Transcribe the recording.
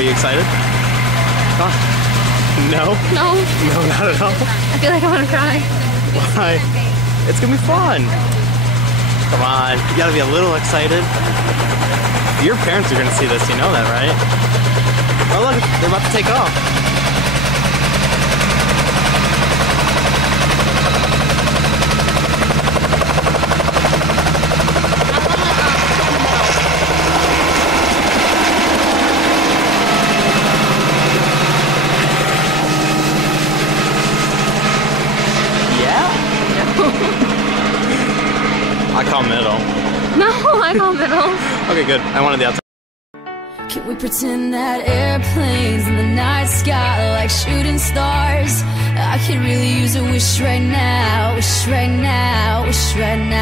Are you excited? Huh? No? No. No, not at all. I feel like I want to cry. Why? It's gonna be fun. Come on, you gotta be a little excited. Your parents are gonna see this, you know that, right? Oh look, they're about to take off. I call middle. No, I call middle. Okay, good. I wanted the outside. Can we pretend that airplanes in the night sky like shooting stars? I could really use a wish right now, wish right now, wish right now.